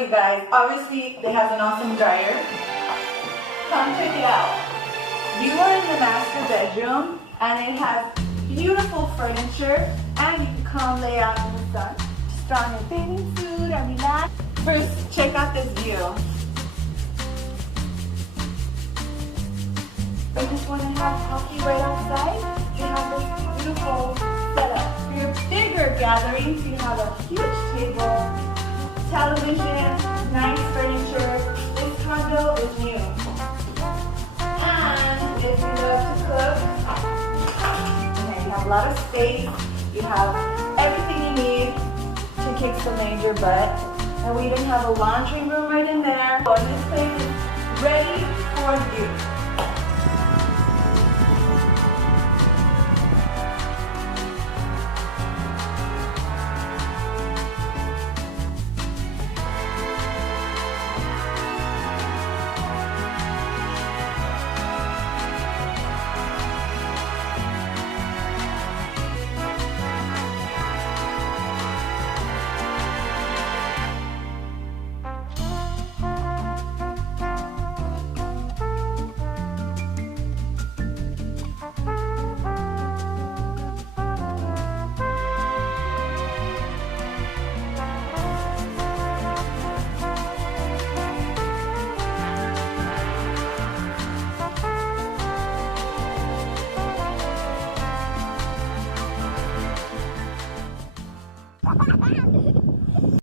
you guys. Obviously, they have an awesome dryer. Come check it out. You are in the master bedroom, and it has beautiful furniture, and you can come lay out in the sun. Just throw on your bathing suit and relax. First, check out this view. You just want to have coffee right outside. You have this beautiful setup. For your bigger gatherings, you have a huge table, television, nice furniture. This condo is new. And if you love to cook, okay, you have a lot of space. You have everything you need to kick some major butt. And we even have a laundry room right in there. So this place is ready for you.